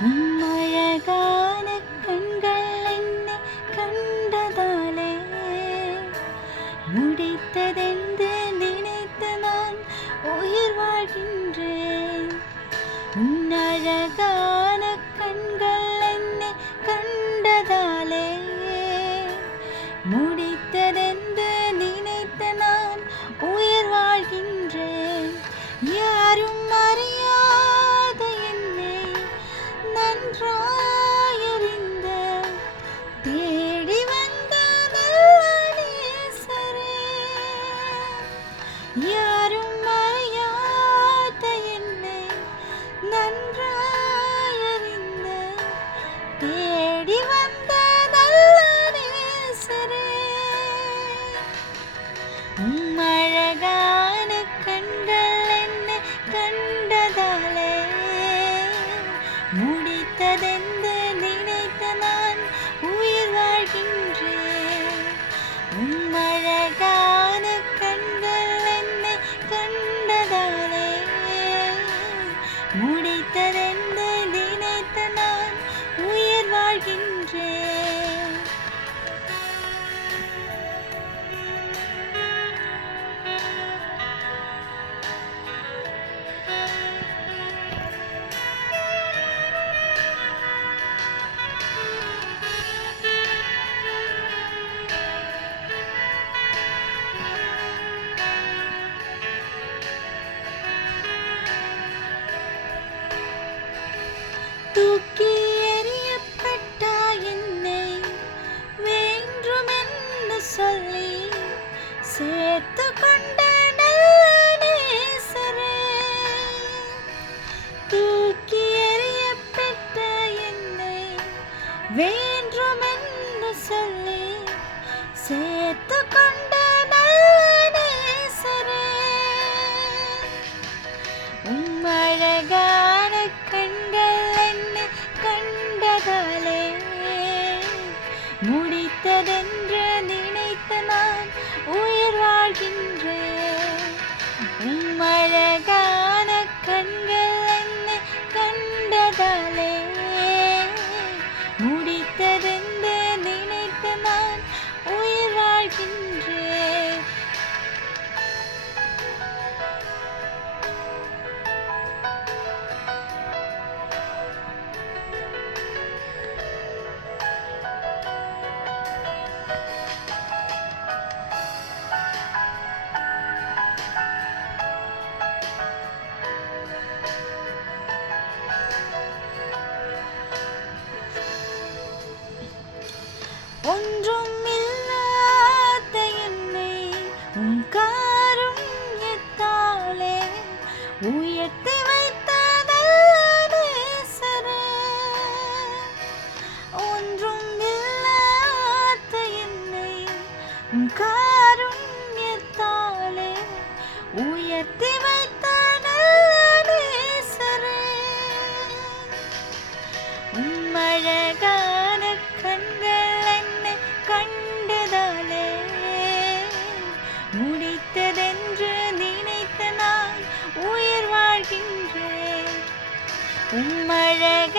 அழகான கண்கள் என்னை கண்டதாலே முடித்ததென்று நினைத்து நான் உயிர் வாழ்கின்றேன். அழகான கண்கள் என்னை கண்டதாலே முடித்ததென்று நினைத்து நான் உயிர் வாழ்கின்றேன். யாரும் அறியாத என்னை நன்றாயறிந்த தேடி வந்த நல்ல நேசரே, யாரும் அறியாத என்னை நன்றாயறிந்த தேடி வந்த நல்ல நேசரே, அழகான கண்கள் என்னை கண்டதாலே முடித்ததென்று நினைத்து நான் உயிர் வாழ்கின்றேன். அழகான கண்கள் என்னை கண்டதாலே முடித்ததென்று நினைத்து நான் உயிர் வாழ்கின்றேன். தூக்கி எறியப்பட்ட என்னை வேண்டுமென்று சொல்லி சேர்த்து கொண்ட நல்ல நேசரே, தூக்கி எறியப்பட்ட என்னை வேண்டுமென்று சொல்லி சேர்த்து கொண்ட நல்ல நேசரே, அழகான கண்கள் என்னை கண்டதாலே முடித்ததென்று நினைத்து நான் உயிர் வாழ்கின்றேன். அழகான கண்கள் என்னை கண்டதாலே முடித்ததென்று நினைத்து நான் உயிர் வாழ்கின்றேன். ஒன்றும் இல்லாத என்னை உம் காருண்யத்தாலே உயர்த்தி வைத்த நல்ல நேசரே, ஒன்றும் இல்லாத என்னை உம் காருண்யத்தாலே உயர்த்தி வைத்த நல்ல நேசரே, அழகான கண்கள் என்னை கண்டதாலே முடித்ததென்று நினைத்து நான் உயிர் வாழ்கின்றேன். அழகான